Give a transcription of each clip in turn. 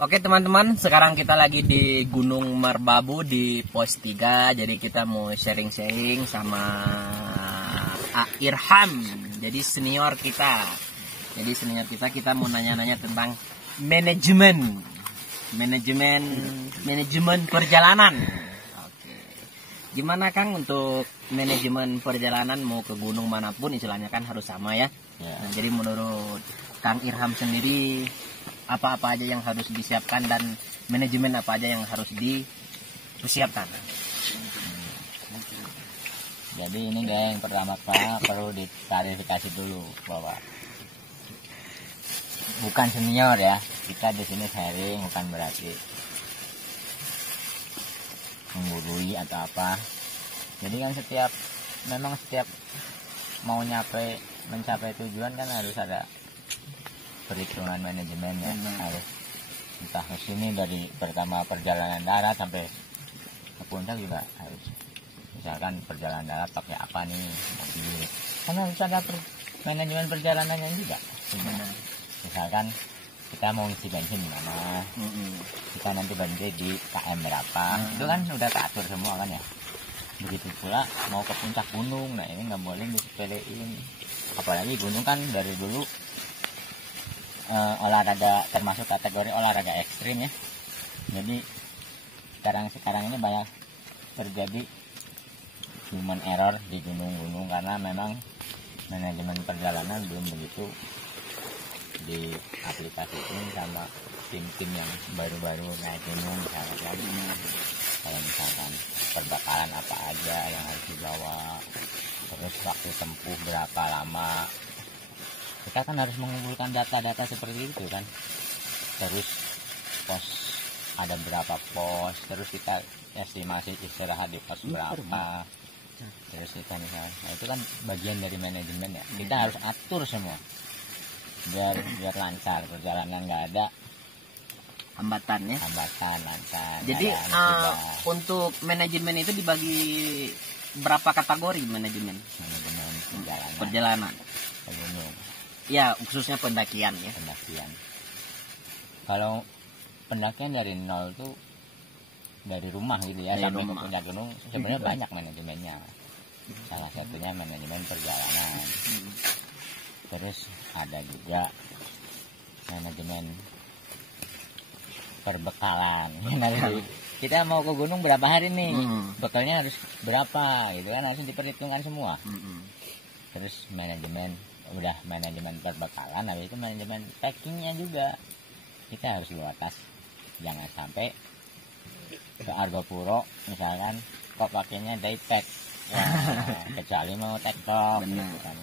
Oke teman-teman, sekarang kita lagi di Gunung Merbabu di pos 3. Jadi kita mau sharing-sharing sama Irham. Jadi senior kita. Kita mau nanya-nanya tentang manajemen perjalanan. Oke. Gimana Kang untuk manajemen perjalanan mau ke gunung manapun istilahnya kan harus sama ya. Nah, jadi menurut Kang Irham sendiri apa-apa aja yang harus disiapkan dan manajemen apa aja yang harus dipersiapkan. Jadi ini yang pertama Pak perlu diklarifikasi dulu bahwa bukan senior ya, kita di sini sharing, bukan berarti menggurui atau apa. Jadi kan setiap mau mencapai tujuan kan harus ada perhitungan manajemennya. Harus entah ke sini dari pertama perjalanan darat sampai ke puncak juga harus, misalkan perjalanan darat pakai apa nih mobil, karena harus ada manajemen perjalanannya juga. Misalkan kita mau isi bensin di mana, kita nanti berhenti di KM berapa, itu kan sudah teratur semua kan ya. Begitu pula mau ke puncak gunung, nah ini nggak boleh disepelein, apalagi gunung kan dari dulu olahraga termasuk kategori olahraga ekstrim ya. Jadi sekarang ini banyak terjadi human error di gunung-gunung karena memang manajemen perjalanan belum begitu diaplikasikan sama tim-tim yang baru-baru naik gunung misalkan. Kalau misalkan perbekalan apa aja yang harus dibawa, terus waktu tempuh berapa lama, kita kan harus mengumpulkan data-data seperti itu kan. Terus pos ada berapa pos, terus kita estimasi istirahat di pos berapa, terus kita misalnya, nah itu kan bagian dari manajemen ya. Kita harus atur semua biar lancar perjalanan, nggak ada Hambatan lancar. Jadi untuk manajemen itu dibagi berapa kategori manajemen perjalanan ke gunung? Ya, khususnya pendakian ya. Kalau pendakian dari nol tuh dari rumah gitu ya, sampai ke puncak gunung sebenarnya banyak manajemennya. Salah satunya manajemen perjalanan. Terus ada juga manajemen perbekalan. Kita mau ke gunung berapa hari nih, bekalnya harus berapa gitu kan, harus diperhitungkan semua. Terus manajemen perbekalan, habis itu manajemen packingnya juga. Kita harus bawa tas, jangan sampai ke Argopuro misalkan kok pakainya day pack ya, kecuali mau tektok misalkan.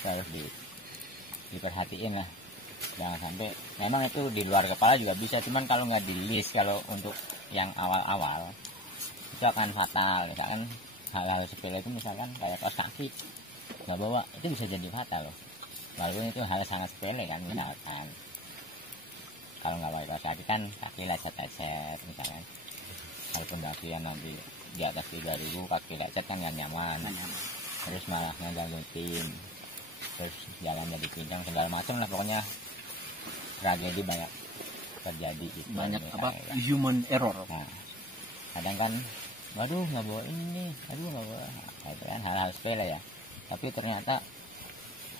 Itu harus diperhatiin lah, jangan sampai, memang itu di luar kepala juga bisa, cuman kalau nggak di list, kalau untuk yang awal-awal itu akan fatal. Misalkan hal-hal sepele itu, misalkan kayak kaos kaki nggak bawa, itu bisa jadi fatal loh, walaupun itu hal sangat sepele kan. Misalkan kalau nggak pakai kaos kaki kan kaki lecet-lecet misalkan, kalau pendakian nanti di atas 3000 kaki lecet kan nggak nyaman. Terus malah ngeganggu tim, terus jalan jadi pincang segala macam lah, pokoknya tragedi banyak terjadi gitu. Banyak human error. Nah, kadang kan waduh nggak bawa ini, nggak bawa, nah, itu kan hal-hal sepele ya, tapi ternyata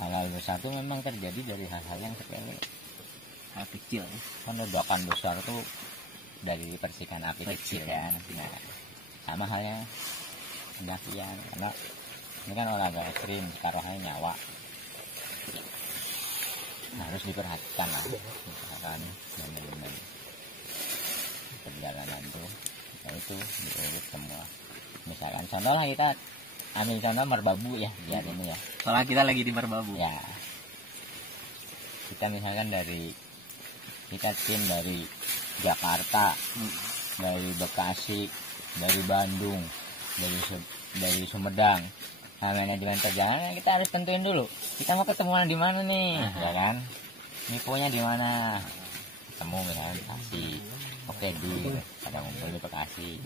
hal-hal besar itu memang terjadi dari hal-hal yang sepele, hal kecil ya. Kan ledakan besar tuh dari percikan api kecil kan. Nah, sama halnya pendakian, karena ini kan olahraga ekstrim, taruhannya nyawa, harus diperhatikan lah. Misalkan manajemen perjalanan tuh, ya itu diurut semua. Misalkan contoh lah, kita ambil contoh Merbabu ya, biar ini ya. Soalnya kita lagi di Merbabu. Ya, kita misalkan kita tim dari Jakarta, dari Bekasi, dari Bandung, dari Sumedang. Nah, manajemen perjalanan kita harus tentuin dulu, kita mau ketemuan di mana nih, ya kan? Infonya di mana? Ketemu misalnya Bekasi. Oke, pada ngumpul di Bekasi.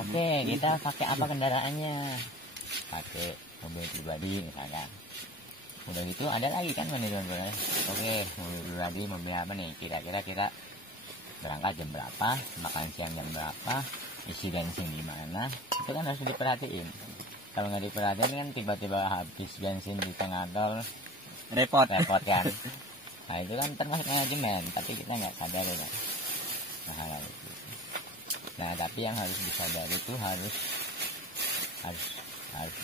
Oke, kita pakai apa kendaraannya? Pakai mobil pribadi misalkan. Udah gitu ada lagi kan manajemen perjalanan. Oke, lagi mau beli apa nih, kira-kira kita berangkat jam berapa, makan siang jam berapa, isi bensin di mana, itu kan harus diperhatiin. Kalau nggak diperhatiin kan tiba-tiba habis bensin di tengah tol, repot kan. Nah itu kan termasuk manajemen, tapi kita nggak sadar ya. Nah tapi yang harus disadari itu harus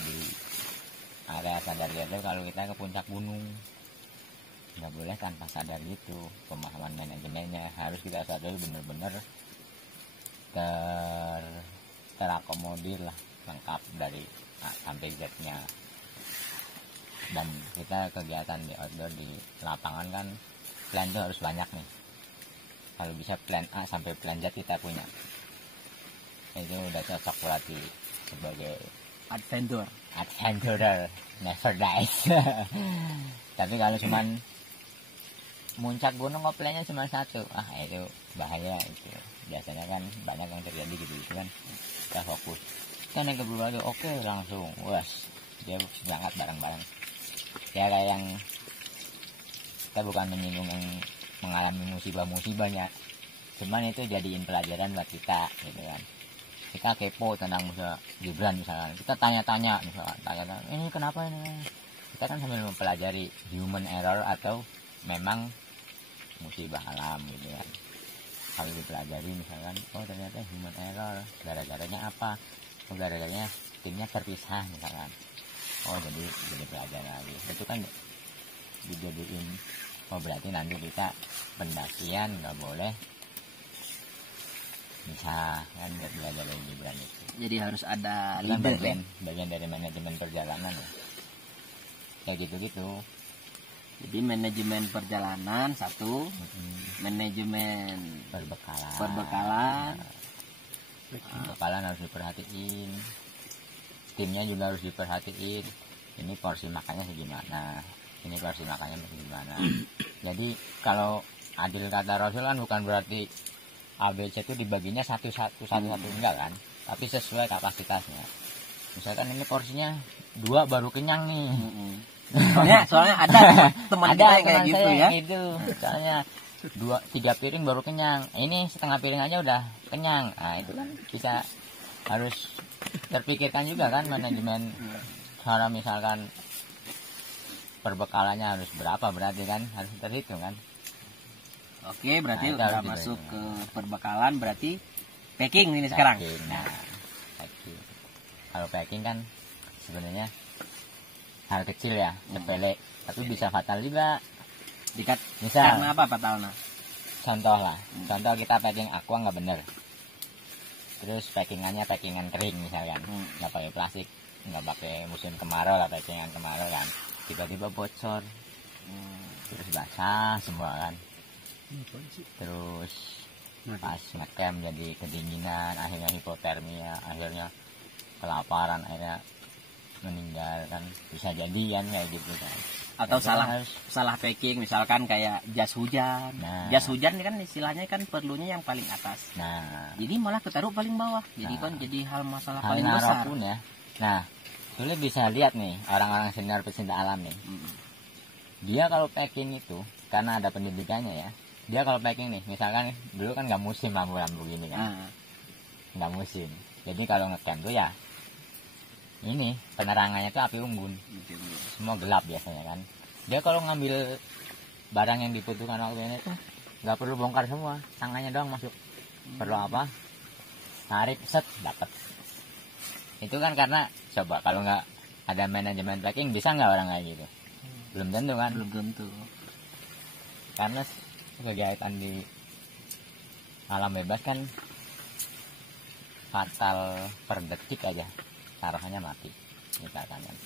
di area sadar itu kalau kita ke puncak gunung. Nggak boleh tanpa sadar gitu, pemahaman manajemennya harus kita sadari benar-benar terakomodir lah, lengkap dari A sampai Z-nya. Dan kita kegiatan di outdoor di lapangan kan plan itu harus banyak nih. Kalau bisa plan A sampai plan Z kita punya, itu udah cocok berarti sebagai adventurer never dies. Tapi kalau cuman muncak gunung koplennya cuma satu, itu bahaya. Itu biasanya kan banyak yang terjadi gitu kan. Kita fokus kan yang kedua lagi, oke langsung dia berangkat bareng-bareng ya. Kayak yang kita bukan menyinggung yang mengalami musibah-musibahnya, cuman itu jadiin pelajaran buat kita gitu kan. Kita kepo tentang Gibran misalkan, kita tanya-tanya misalkan, ini kenapa ini, kita kan sambil mempelajari human error atau memang musibah alam gitu kan. Kalau dipelajari misalkan, ternyata human error, gara-garanya apa, gara-garanya timnya terpisah misalkan, jadi pelajaran lagi. Itu kan dijadiin, berarti nanti kita pendakian nggak boleh bisa kan, belajar dari Gibran itu. Jadi harus ada leader, bagian dari manajemen perjalanan ya. Kayak gitu-gitu. Jadi manajemen perjalanan satu, manajemen perbekalan harus diperhatiin, timnya juga harus diperhatiin. Ini porsi makannya segimana, ini porsi makannya segimana. Jadi kalau adil kata Rasul kan bukan berarti ABC itu dibaginya satu enggak kan, tapi sesuai kapasitasnya. Misalkan ini porsinya 2 baru kenyang nih. Soalnya ada teman kita kayak gitu ya. Gitu. Soalnya 2-3 piring baru kenyang. Ini setengah piring aja udah kenyang. Nah, itu kan bisa harus terpikirkan juga kan manajemen. Cara misalkan perbekalannya harus berapa, berarti kan harus terhitung kan. Oke, berarti udah masuk ke perbekalan, berarti packing ini sekarang. Packing. Kalau packing kan sebenarnya hal kecil ya, sepele, tapi bisa fatal juga. Misal, karena apa fatalnya? Contoh kita packing aqua nggak bener, terus packingannya packingan kering misalkan, nggak pakai plastik, nggak pakai musim kemarau lah, packingan kemarau kan, tiba-tiba bocor, terus basah semua kan, terus pas ngecamp jadi kedinginan, akhirnya hipotermia, akhirnya kelaparan, akhirnya meninggal kan, bisa jadi kan kayak gitu kan. Atau salah packing misalkan kayak jas hujan. Jas hujan kan istilahnya kan perlunya yang paling atas. Jadi malah ketaruh paling bawah. Jadi kan jadi hal masalah paling besar pun ya. Nah, Sule bisa lihat nih orang-orang senior pecinta alam nih. Dia kalau packing itu karena ada pendidikannya ya. Dia kalau packing nih, misalkan dulu kan nggak musim lampu-lampu gini kan. Nggak musim. Jadi kalau ngecamp tuh ya ini penerangannya itu api unggun, semua gelap biasanya kan. Dia kalau ngambil barang yang dibutuhkan waktu itu nggak perlu bongkar semua, tangannya doang masuk. Perlu apa? Tarik, set, dapat. Itu kan karena coba kalau nggak ada manajemen packing, bisa nggak orang kayak gitu? Belum tentu kan? Belum tentu. Karena kegiatan di alam bebas kan fatal per detik aja. Taruhannya mati misalkan kan,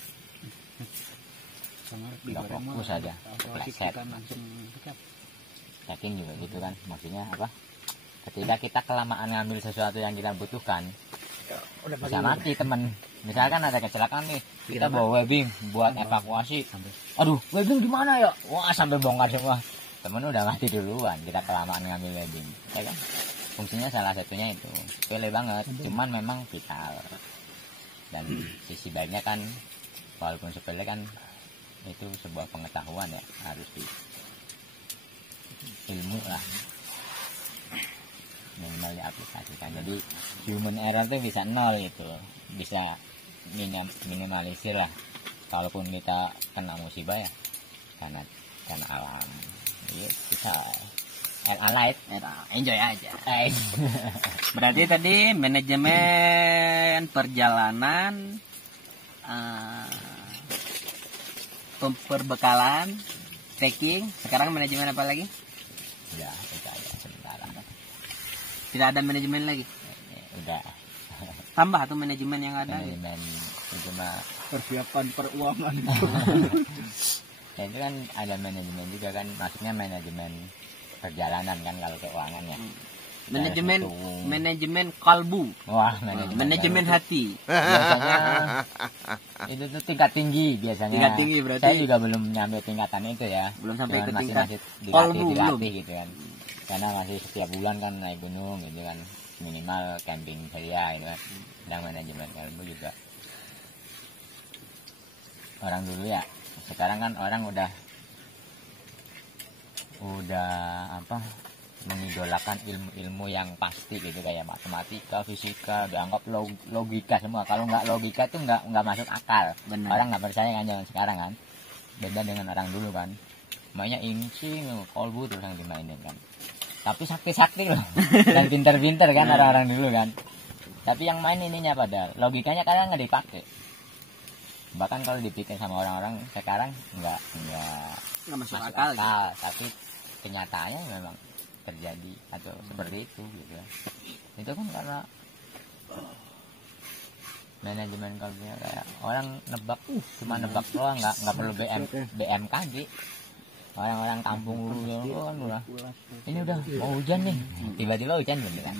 nggak fokus aja, pleset. Packing juga gitu kan, maksudnya apa, ketika kita kelamaan ngambil sesuatu yang kita butuhkan bisa mati temen. Misalkan ada kecelakaan nih, kita bawa webbing buat evakuasi, aduh webbing gimana ya, wah sampai bongkar semua, temen udah mati duluan, kita kelamaan ngambil webbing ya kan. Fungsinya salah satunya itu sepele banget, cuman memang vital. Dan sisi baiknya kan walaupun sepele kan itu sebuah pengetahuan ya, harus di ilmu lah, minimal diaplikasikan. Jadi human error tuh bisa nol itu, bisa minimalisir lah. Kalaupun kita kena musibah ya karena alam, ya bisa alight, enjoy aja. Berarti tadi manajemen perjalanan, perbekalan, trekking. Sekarang manajemen apa lagi? Ya itu aja sementara. Tidak ada manajemen lagi. Udah. Tambah tuh manajemen yang ada. Manajemen itu mah persiapan peruangan. Ya, itu kan ada manajemen juga kan, maksudnya manajemen perjalanan kan kalau keuangan ya. Manajemen kalbu. Wah, manajemen hati. Biasanya itu tuh tingkat tinggi biasanya. Tingkat tinggi berarti. Saya juga belum nyampe tingkatan itu ya. Belum sampai ke tingkat masih kalbu dilatih gitu kan. Karena masih setiap bulan kan naik gunung gitu kan. Minimal camping ceria gitu kan. Dan manajemen kalbu juga. Orang dulu ya. Sekarang kan orang udah apa? Mengidolakan ilmu-ilmu yang pasti gitu, kayak matematika, fisika, dianggap logika semua. Kalau nggak logika tuh nggak masuk akal. Benar. Orang nggak percaya kan zaman sekarang kan. Beda dengan orang dulu kan. Mainnya insting, kolbu terus yang dimainin kan. Tapi sakti-sakti loh. Dan pinter-pinter kan orang-orang dulu kan. Tapi yang main ininya pada logikanya kadang nggak dipakai. Bahkan kalau dipikir sama orang-orang sekarang nggak masuk akal. Tapi kenyataannya memang terjadi atau seperti itu gitu ya. Itu kan karena manajemen kalbunya kayak orang nebak, cuma nebak doang, nggak perlu BMKG. Orang-orang kampung dulu kan udah ini udah mau hujan nih, tiba-tiba hujan gitu kan.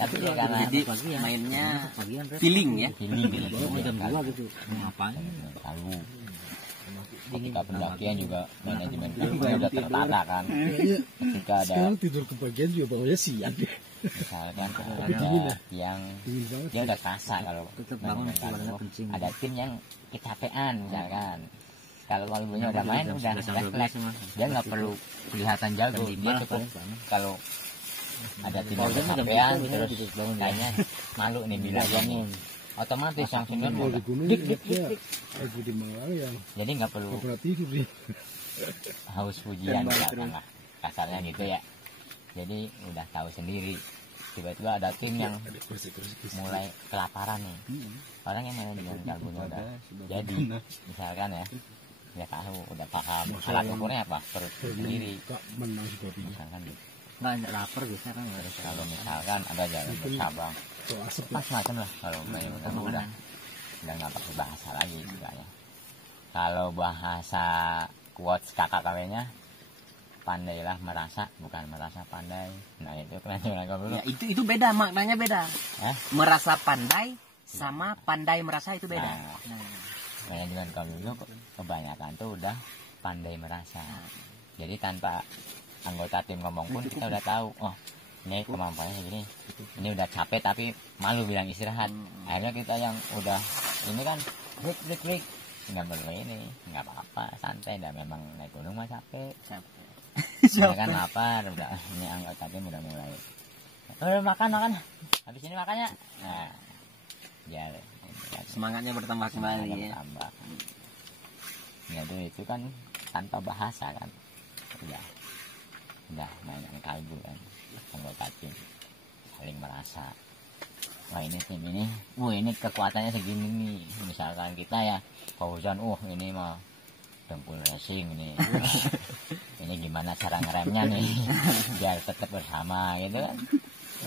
Tapi ya karena jadi mainnya feeling ya, feeling gitu. Ngapain kalbu. Ketika pendakian juga manajemen kalbunya udah tertata kan. Ketika ada sekarang tidur kebagian juga bangunnya siang ya. Misalkan ada yang dia udah kerasa kalau manajemen kalbu, ada tim yang kecapean misalkan. Kalau kalbunya udah main udah refleks, dia nggak perlu kelihatan jago, dia cukup kalau ada tim yang kecapean terus kayaknya malu nih bilangnya, otomatis yang senior udah dik. Jadi nggak perlu haus pujian misalkan lah kasarnya gitu ya. Jadi udah tahu sendiri. Tiba-tiba ada tim yang mulai kelaparan nih, orang yang manajemen kalbunya udah jadi misalkan ya, dia tahu udah paham alat ukurnya apa, perut sendiri misalkan gitu. nggak lapar bisa kan. Terus kalau misalkan ada jalan bersabang pas macam lah, kalau manajemen kalbu udah nggak pakai bahasa lagi misalnya. Kalau bahasa quotes KKKW-nya, pandailah merasa, bukan merasa pandai. Nah itu manajemen kalbu. Ya, itu beda, maknanya beda. Merasa pandai sama pandai merasa itu beda. Manajemen kalbu itu kebanyakan tuh udah pandai merasa. Jadi tanpa anggota tim ngomong pun kita udah tahu, oh ini kemampuannya segini, ini udah capek tapi malu bilang istirahat. Akhirnya kita yang udah ini kan break nggak perlu ini, nggak apa-apa, santai. Dan memang naik gunung mah capek. Ini kan lapar, udah ini anggota tim udah mulai udah makan habis ini makannya, nah ya semangatnya bertambah kembali ya. Ya itu kan tanpa bahasa kan, udah mainan kalbu kan, anggota tim saling merasa, wah ini tim ini, ini kekuatannya segini nih. Misalkan kita ya Fauzan, ini mah dengkul racing ini. Ini gimana cara ngeremnya nih biar tetap bersama gitu kan.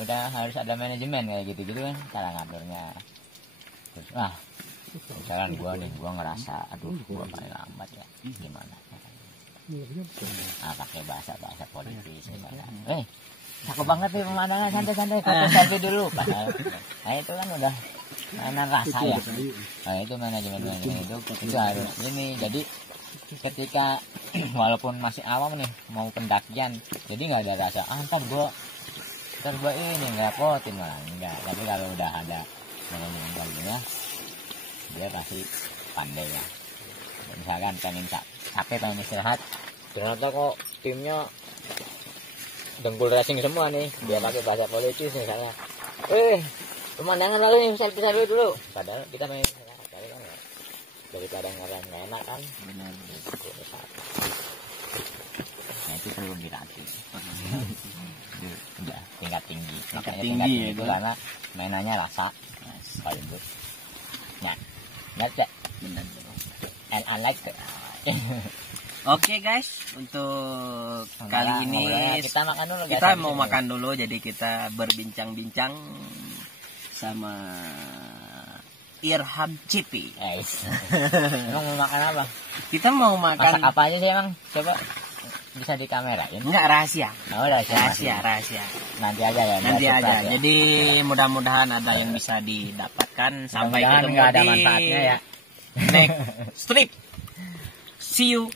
Udah harus ada manajemen kayak gitu kan cara ngaturnya. Terus misalkan gua ngerasa aduh gua paling lambat ya, gimana pakai bahasa politis misalkan, cakep banget nih pemandangan, santai foto selfie dulu. Nah itu kan udah mainan rasa ya. Nah itu manajemen itu harus ini. Jadi ketika walaupun masih awam nih mau pendakian, jadi nggak ada rasa ntar gua ini ngerepotin malah enggak. Tapi kalau udah ada manajemen kalbunya, dia pasti pandai ya. misalkan pengen capek pengen istirahat, ternyata kok timnya dengkul racing semua nih, dia pakai bahasa politis misalnya, pemandangan lalu yang bisa dulu, padahal kita pengen istirahat, kan ya, daripada nggak enak kan, benar. Nah itu perlu dilatih. Udah tingkat tinggi, makanya tingkat tinggi itu karena mainannya rasa, paling good. Nah, baca, benar. And I like it. Oke guys, untuk kali ini kita makan dulu. Kita mau makan dulu, jadi kita berbincang-bincang sama Irham Cipi. Emang mau makan apa? Kita mau makan. Masak apa aja sih emang? Coba bisa dikamerain? Enggak, rahasia. Oh, rahasia. Nanti aja ya. Nanti aja. Ya. Jadi mudah-mudahan ada yang bisa didapatkan. Sampai ketemu nggak ada manfaatnya ya. Next strip. See you